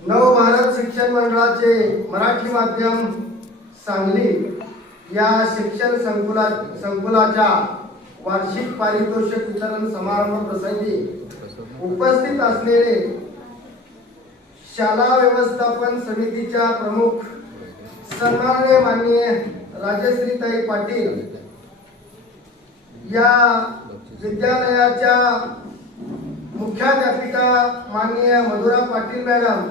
नवभारत शिक्षण मंडळाचे मराठी माध्यम सांगली या शिक्षण संकुलाच्या वार्षिक पारितोषिक वितरण समारंभ प्रसंगी उपस्थित असलेले शाळा व्यवस्थापन समितीच्या प्रमुख सन्माननीय माननीय राजश्रीताई पाटील, या विद्यालयाच्या मुख्याध्यापिका माननीय मधुरा पाटील मॅडम,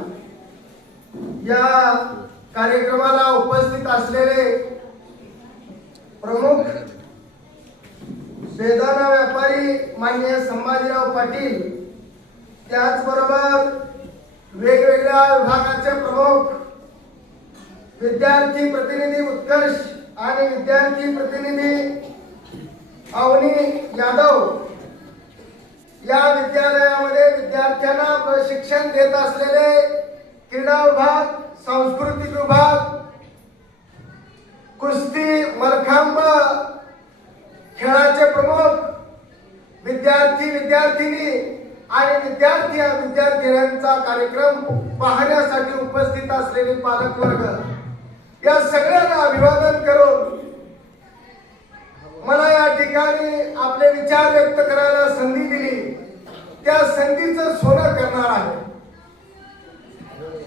या कार्यक्रमाला उपस्थित असलेले प्रमुख बेदाणा व्यापारी माननीय संभाजीराव पाटील, त्याचबरोबर वेगवेगळ्या विभागाचे प्रमुख, विद्यार्थी प्रतिनिधी उत्कर्ष आणि विद्यार्थी प्रतिनिधी अवनी यादव, या विद्यालयामध्ये विद्यार्थ्यांना प्रशिक्षण देत असलेले क्रीडा विभाग, सांस्कृतिक विभाग, कुस्ती, मलखांब खेळाचे प्रमुख, विद्यार्थी विद्यार्थिनी आणि विद्यार्थ्यांचा कार्यक्रम पाहण्यासाठी उपस्थित असलेले पालक वर्ग, या सगळ्यांना अभिवादन करून मला या ठिकाणी आपले विचार व्यक्त करायला संधी दिली, त्या संधीचं सोनं करणार आहे.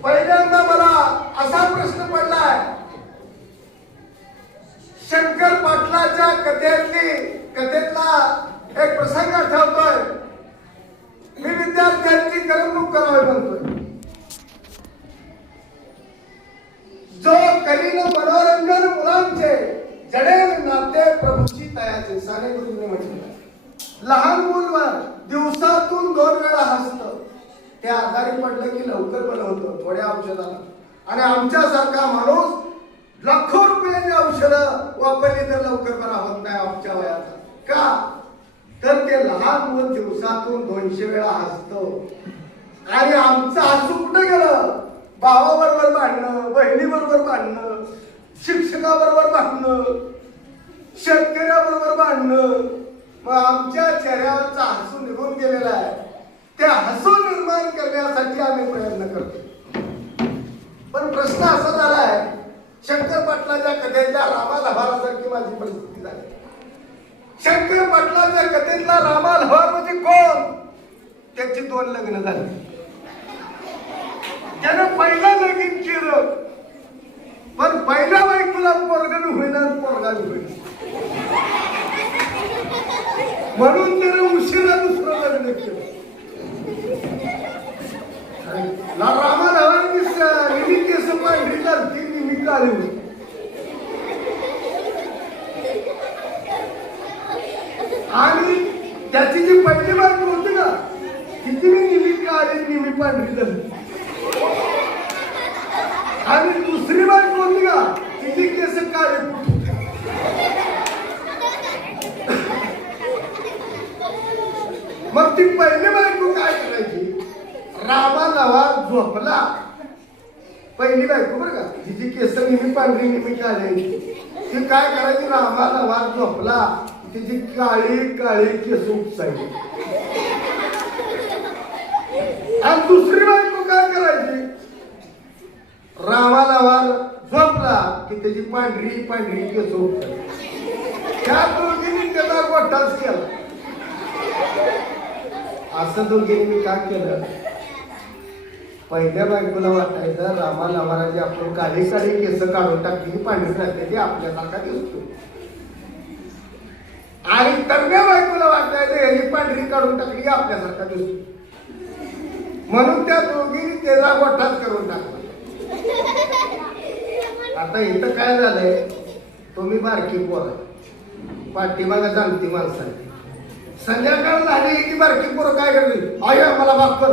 पहिल्यांदा मला असा प्रश्न पडलाय, शंकर पाटलाच्या कथेतला एक प्रसंग आठवतोय. मी विद्यार्थ्यांची करमणूक करावी म्हणतोय. जो करीन मनोरंजन मुलांचे, जडेल नाते प्रभूची तयाचे, साने गुरुजींनी म्हटलं. लहान मुलवर दिवसातून 2 वेळा हसतं, ते आजारी पडलं की लवकर बरं होतं थोड्या औषधाला, आणि आमच्यासारखा माणूस लाखो रुपयाची औषधं वापरली तर लवकर बरा होत नाही आमच्या वयाचा. का तर ते लहान मुलं दिवसातून 200 वेळा हसतो. आणि आमचं हसू कुठं गेलं? भावाबरोबर भांडणं, बहिणीबरोबर भांडणं, शिक्षकाबरोबर भांडणं, शेतकऱ्याबरोबर भांडणं. मग आमच्या चेहऱ्यावरचा हसू निघून गेलेला आहे. ते हसू निर्माण करण्यासाठी आम्ही प्रयत्न करतो. पण प्रश्न असा झालाय, शंकर पाटलाच्या कथेच्या रामालहारासारखी माझी परिस्थिती झाली. शंकर पाटलाच्या कथेतला रामालहार म्हणजे कोण? त्याची 2 लग्न झाली. त्यानं पहिला लगीन केलं, पण पहिल्या बायकोला पोरगा होईना, पोरगा होईना, म्हणून त्यानं उशिरा दुसरं लग्न केलं. रामालहार निमी केस पांढरी घालती, निमी काळी होती. आणि त्याची जी पहिली बायको होती ना, तिची मी निमी काळी निमी पांढरी झाली. आणि दुसरी बायको होती का, तिची केस काळी. मग ती पहिली बायको काय करायची? रामालहार झोपला, पहिली बायको बरं का, तिची केस निमी पांढरी निमी काळी, ती काय करायची? रामालहार झोपला, तिची काळी काळी केस उपसायची. आणि दुसरी बायको काय करायची? रामालहार झोपला की त्याची पांढरी पांढरी केस उपसायची. त्या दोघींनी त्याला गोठाच केला. असं दोघींनी काय केलं? पहिल्या बायकोला वाटायचं रामालहाराची आपण काळी काळी केस काढून टाकली, पांढरी राहते, ते आपल्यासारखा दिसतो. आणि तरुण्या बायकोला वाटायचं ह्याची पांढरी काढून टाकली की आपल्यासारखा दिसतो. म्हणून त्या दोघींनी त्याला गोठाच करून टाकला. आता इथं काय झालंय, तुम्ही बारकी पोर, पाठीमागा जाणती माणसं, संध्याकाळ झाली की बारकी पोरं काय करते? आय मला माफ कर,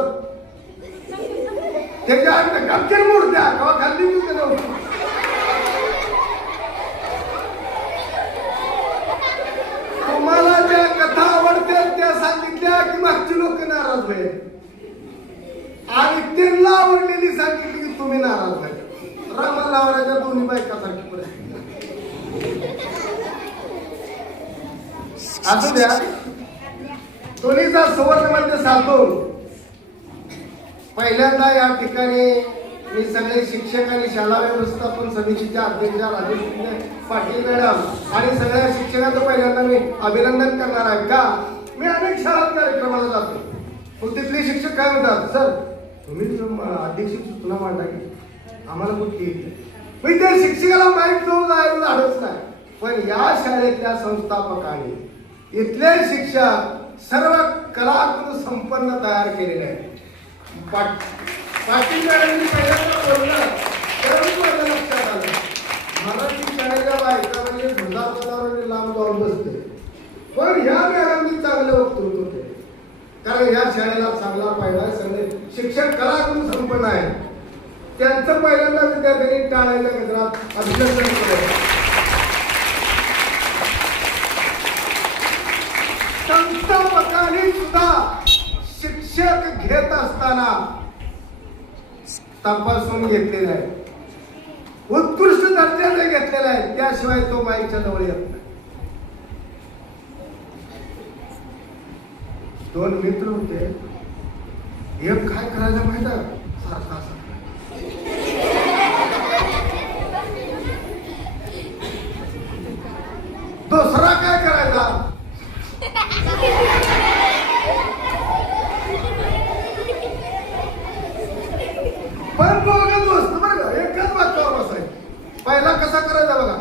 त्याच्या गमतीर मूर्त्या किंवा खाल्ली नव्हती. तुम्हाला ज्या कथा आवडतात त्या सांगितल्या की मागची लोक नाराज होईल, आणि त्यांना आवडलेली सांगितली की तुम्ही नाराज व्हाल. रामालहाराच्या दोन्ही बायकासारखी परिस्थिती. असू द्या, दोन्हीचा सुवर्ण मध्ये साधून पहिल्यांदा या ठिकाणी मी सगळे शिक्षक आणि शाळा व्यवस्थापन समितीच्या अध्यक्षा राजेश पाटील मॅडम आणि सगळ्या शिक्षकांचं पहिल्यांदा मी अभिनंदन करणार आहे. का मी अनेक शाळात कार्यक्रमाला जातो, मग तिथले शिक्षक काय म्हणतात, सर तुम्ही अध्यक्ष सूचना मांडा की आम्हाला कुठली येते. मी त्या शिक्षकाला माहीत जाऊन जायला झालंच नाही. पण या शाळेतल्या संस्थापकांनी इथले शिक्षक सर्व कलागुण संपन्न तयार केलेले आहेत. पाटील मॅडमनी पहिल्यांदा बोललं तर माझ्या लक्षात आलं, मराठी शाळेच्या बायका म्हणजे भुजापदावर लांब जाऊन बसते, पण ह्या मॅडमनी चांगलं वक्तृत्व केले. कारण ह्या शाळेला चांगला पाहिला सगळे शिक्षक कलागुण संपन्न आहे. त्यांचं पहिल्यांदा विद्यार्थ्यांनी टाळायच्या गजरात अभिनंदन केलं. संस्थापकांनी सुद्धा शिक्षक घेत असताना तपासून घेतलेला आहे, उत्कृष्ट दर्जाचे घेतलेला आहे, त्याशिवाय तो माईकच्या जवळ येत नाही. दोन मित्र होते, एक काय करायला माहित आहे, सारखा दुसरा काय करायचा, पण दोघं दोस्त बरं का एकच वाक्यावर बसायचं. पहिला कसा करायचा बघा,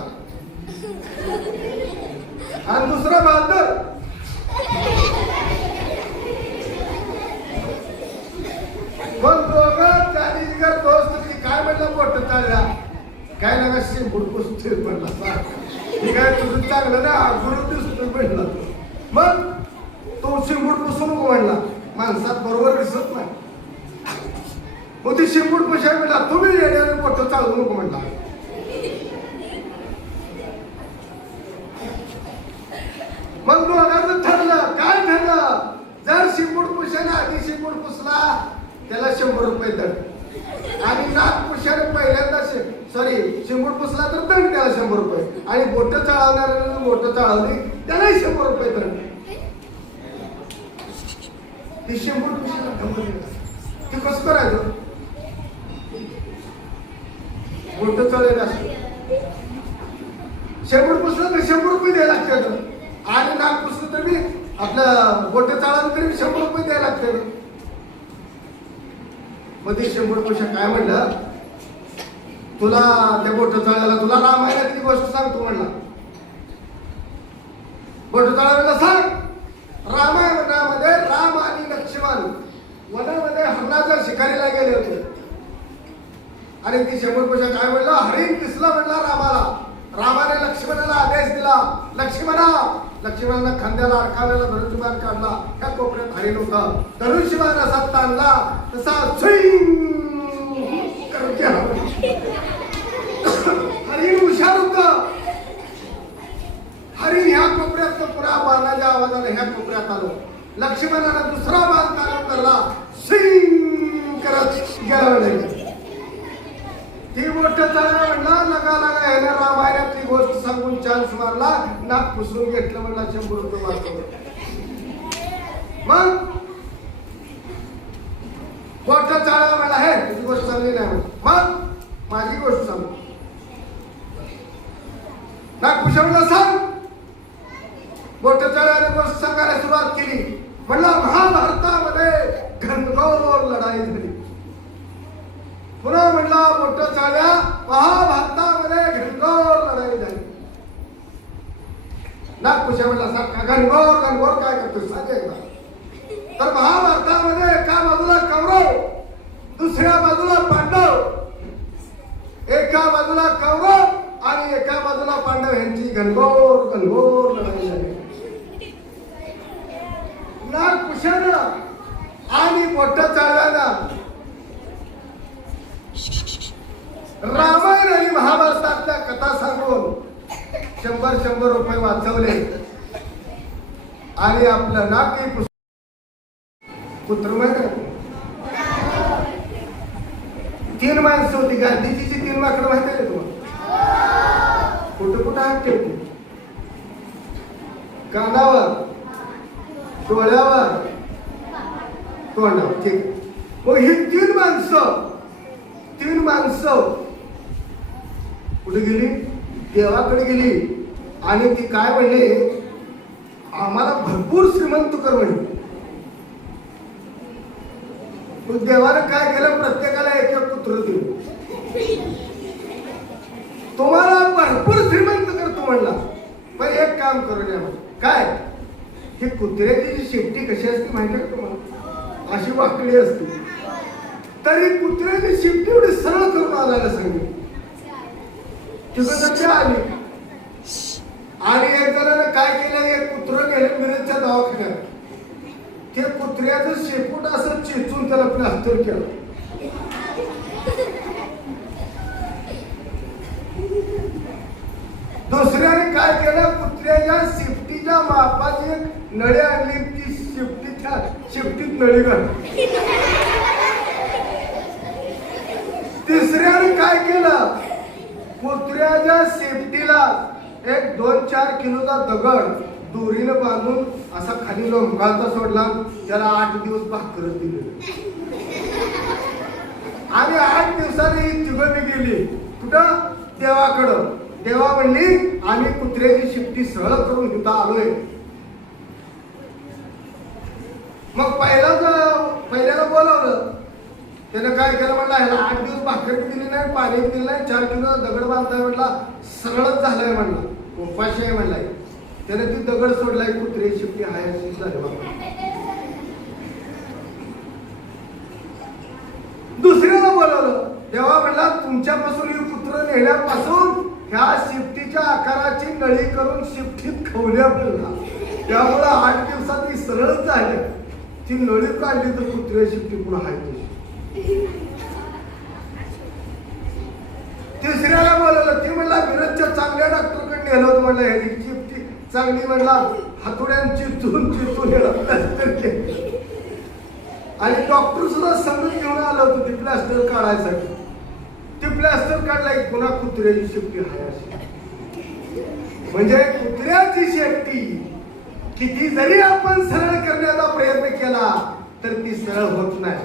आणि दुसरा बहादर. पण दोघं चालीसगर दोस्त काय म्हटलं, बोट चालला काय नका शिंपूड पुसते म्हटला, काय तुझं चांगलं ना गुरु दिसतो म्हटला. मग तो शिंपूड पुसू नको म्हणला, माणसात बरोबर दिसत नाही. मग ती शिंपूड पुसाय म्हटला, तुम्ही येण्याने मोठं चालू नको म्हणला. मग दोघांचं ठरलं, काय ठरलं, जर शिंपूड पुसायला आधी शिंपूड पुसला त्याला 100 रुपये दंड, आणि नाक पुसायला पहिल्यांदा शिंपूड पुसला तर दंड त्याला 100 रुपये, आणि बोटं चाळवणाऱ्याने बोटं चाळवली त्यालाही 100 रुपये दंड. ती शिंपूड पुसायला ते कसं करायचं, बोट चालेल असं 100 पुसलं तर 100 रुपये द्यायला लागतात, आणि नाक पुसलं तर मी आपलं बोट चाळवलं तरी 100 रुपये द्यायला लागतात. मग ते 100 पैसे काय म्हणलं, तुला त्या बोट चाळायला तुला रामायणातली गोष्ट सांगतो म्हणला. बोट चाळायला सांग. रामायणामध्ये राम आणि लक्ष्मण वनामध्ये हरणाच्या शिकारीला गेले होते, आणि ती 100 पैसे काय म्हणलं, हरिण दिसला म्हणला रामाला. रामाने लक्ष्मणाला आदेश दिला, लक्ष्मणाला खांद्याला अडकावेला धनुष्यबाण काढला, त्या कोपऱ्यात हरिण होता. धनुष्यबाण असा ताणला तसा हरिण हुशार होत. हरिण ह्या कोपऱ्यात पुन्हा बाणाच्या आवाजाने ह्या कोपऱ्यात आलो. लक्ष्मणाला दुसरा बाण काढून धरला, सिंग करत गेला. ती गोष्ट चालला म्हणला, लगा याने रामायणातली गोष्ट सांगून चान्स मारला, नाक पुसून घेतलं म्हणला, 100 रुपये मारतो. मग गोष्ट चालला म्हणला, हे तुझी गोष्ट चांगली नाही म्हणून. मग माझी गोष्ट सांगू, नाक पुसवला सांग. गोष्ट चालल्याने गोष्ट सांगायला सुरुवात केली. म्हणला, महाभारतामध्ये घनघोर लढाई झाली. पुन्हा म्हणला, मोठं चाल्या, महाभारतामध्ये घनघोर लढाई झाली. नागपुषा म्हणला, सारखा घनघोर काय करतो सांग एकदा. तर महाभारतामध्ये एका बाजूला कौरव, दुसऱ्या बाजूला पांडव, एका बाजूला कौरव आणि एका बाजूला पांडव यांची घनघोर लढाई झाली. नागपुषानं आणि मोठं चाल्यानं रामायण आणि महाभारतातल्या कथा सांगून 100 रुपये वाचवले, आणि आपलं नाकी पुत्र माहिती 3 माणसं होती. गांधीजीची 3 माकडं माहिती आहे तुम्हाला? कुठं हात ठेवते, कानावर, डोळ्यावर, तोंडावर. ठीक. मग ही तीन माणसं कुठे गेली? देवाकडे गेली आणि ती काय म्हणले, आम्हाला भरपूर श्रीमंत कर म्हणे. देवानं काय केलं, प्रत्येकाला एक एक पुत्र दिलं. तुम्हाला भरपूर श्रीमंत करतो म्हणला, पण एक काम करू द्या. काय? ही कुत्र्याची जी शेपटी कशी असते माहिती आहे का तुम्हाला? अशी वाकडी असते. तरी कुत्र्याची शेपटी एवढी सरळ करून आणायला सांगितली. तिकडे आली आणि एक जणांना काय केलं, एक कुत्रं गेलं मिरजच्या दवाखान्यात. ते कुत्र्याचं शेपूट असं चेचून त्याला प्लास्टर केलं. दुसऱ्याने काय केलं, कुत्र्याच्या शेपटीच्या मापाची एक नळी आणली, ती शेपटीच्या शेपटीत नळी घातली. तिसऱ्याने काय केलं, कुत्र्याच्या शेपटीला एक 2-4 किलोचा दगड दोरीनं बांधून असा खाली लोंबकाळता सोडला. त्याला 8 दिवस भाकर दिले आणि 8 दिवसांनी तिघं गेली कुठं? देवाकडं. देवा म्हणली, आम्ही कुत्र्याची शिफ्टी सरळ करून इथं आलोय. मग पहिल्याला बोलावलं. त्यानं काय केलं म्हणला, ह्याला 8 दिवस भाकर दिली नाही, पाणी दिलं नाही, 4 किलो दगड बांधताय म्हणला, सरळच झालाय म्हणला, उपाशी आहे म्हणलाय. त्याने ती दगड सोडलाय, कुत्र्याची शिफ्टी हाय झाली बाबा. दुसऱ्याला बोलावलं. देवा म्हणला, तुमच्यापासून ही कुत्र नेल्यापासून ह्या शिफ्टीच्या आकाराची नळी करून शिफ्टीत खवल्या पडला, त्यामुळे 8 दिवसात ती सरळ झाली. ती नळी काढली तर कुत्र्या शिफ्टी पुढे हाय तशी. तिसऱ्याला बोलवलं. ती म्हणला, मिरजच्या चांगल्या डॉक्टरकडे नेलं होतं म्हणलं, ह्याची शिफ्टी चांगली म्हणला, हातोड्यांची चिचून प्लास्टर केलं. आणि डॉक्टर सुद्धा समजून घेऊन आलं होतं ती प्लास्टर काढायसाठी. ती प्लास्टर काढला, पुन्हा कुत्र्याची शेपटी हाय अशी. म्हणजे कुत्र्याची शेपटी किती जरी आपण सरळ करण्याचा प्रयत्न केला तर ती सरळ होत नाही.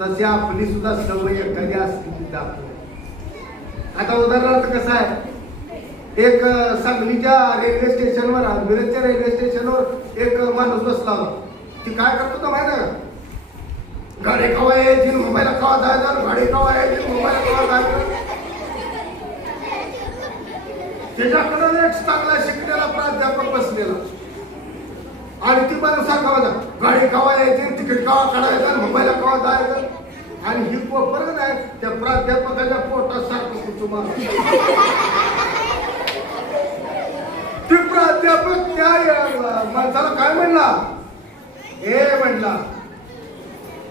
तशी आपली सुद्धा सवय एखादी असते ती जात. आता उदाहरणार्थ कसं आहे, एक सांगलीच्या रेल्वे स्टेशनवर, मिरजच्या रेल्वे स्टेशनवर एक माणूस बसला होता. ती काय करतो तर माहिती आहे, गाडी कवा यायची, मुंबईला कवा जायचं, गाडी कवा यायची, मुंबईला कवा जायचं. त्याच्याकडे एक चांगला शिकलेला प्राध्यापक बसलेला आणि ती माणूस सांगा, गाडी कवा यायची, तिकीट कवा काढायचं, मुंबईला कवा जायचं. आणि ही बरं नाही, त्या प्राध्यापकाच्या पोटात सारखं कुटुंबा. ती प्राध्यापक त्या माणसाला काय म्हणला, हे म्हणला,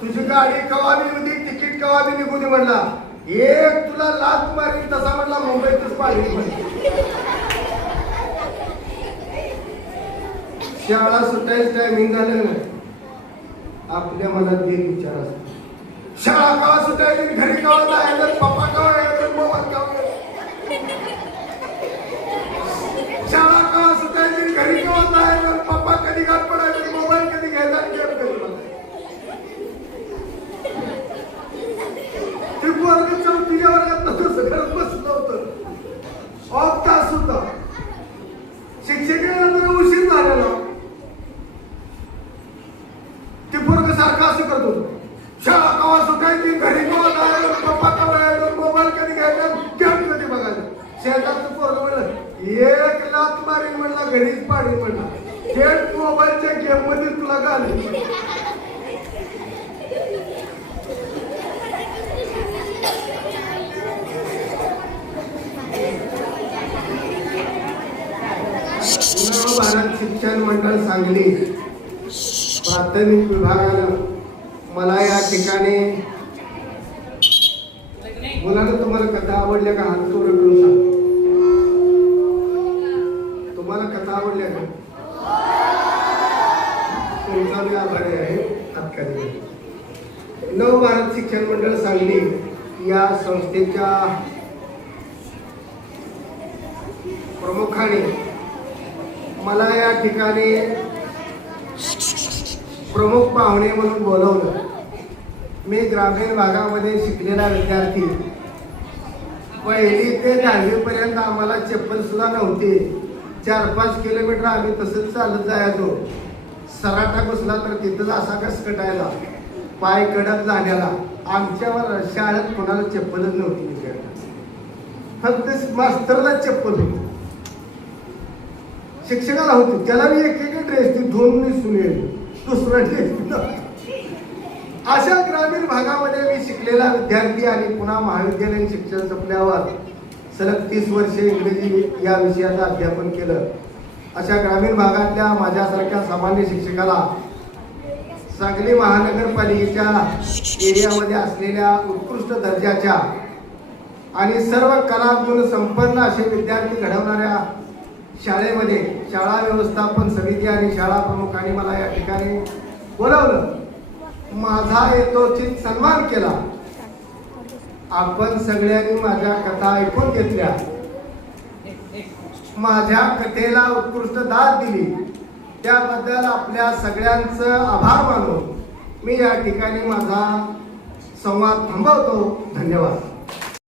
तुझी गाडी कवा बी होती, तिकीट कवा बी निघू दे म्हणला, एक तुला लाच मारी तसा म्हणला मुंबईतच पाहिजे. शाळा सुटायचं टायमिंग झालं ना, आपल्या मनात एक विचार असतो, शाळा कवा सुटायची, घरी कवा जायचं, पप्पा कवा यायचं, मोबाईल कवा यायचं. शाळा कवा सुटायची, घरी कवा जायचं, पप्पा कधी गाठ पडायचं, मोबाईल कधी घ्यायचा, गेम कधी बघायचं. ते वर्ग 4थीच्या वर्गात तसं करत बसलं होतं. ऑफ तास होता, शिक्षकांना जरा उशीर झालेला. ते पोरग सारखं असं करत होतं, शाळा कवा सुटायची, घरी कवा जायचं, पप्पा कवा यायचं, मोबाईल कधी घ्यायचा, गेम कधी बघायचं. शेजारचं पोरग म्हणलं, एक लात मारीन म्हणला, घरीच पाडीन म्हणला, थेट मोबाईलच्या गेम मध्ये तुला घालेल. भारत शिक्षण मंडळ सांगली प्राथमिक विभागानं मला या ठिकाणी, मुलांना तुम्हाला कथा आवडल्या का? हात वर करून सांग. तुम्हाला कथा आवडल्या का? तुमचा मी आभारी आहे. हात खाली. नव भारत शिक्षण मंडळ सांगली या संस्थेच्या प्रमुखाने मला या ठिकाणी प्रमुख पाहुणे म्हणून बोलवलं. मी ग्रामीण भागामध्ये शिकलेला विद्यार्थी, पहिली ते 10वी पर्यंत आम्हाला चप्पल सुद्धा नव्हती. 4-5 किलोमीटर आम्ही तसंच चालत जायचो. सराटा बसला तर तिथंच असा कसकटायला, पाय कडक झाल्याला. आमच्यावर शाळेत कोणाला चप्पलच नव्हती विद्यार्थी, फक्त मास्तरला चप्पल होती, शिक्षकाला होती. त्याला मी एक ड्रेस ती धुवून निसून येईल, दुसरा ड्रेस. अशा ग्रामीण भागामध्ये मी शिकलेला विद्यार्थी आणि पुन्हा महाविद्यालयीन शिक्षण संपल्यावर सलग 30 वर्षे इंग्रजी या विषयाचं अध्यापन केलं. अशा ग्रामीण भागातल्या माझ्यासारख्या सामान्य शिक्षकाला सांगली महानगरपालिकेच्या एरियामध्ये असलेल्या उत्कृष्ट दर्जाच्या आणि सर्व कलागुण संपन्न असे विद्यार्थी घडवणाऱ्या शाळेमध्ये शाळा व्यवस्थापन समिती आणि शाळा प्रमुखांनी मला या ठिकाणी बोलावलं. माझा यथोचित सन्मान केला. आपण सगळ्यांनी माझ्या कथा ऐकून घेतल्या, माझ्या कथेला उत्कृष्ट दाद दिली. त्याबद्दल आपल्या सगळ्यांचं आभार मानून मी या ठिकाणी माझा संवाद थांबवतो. धन्यवाद.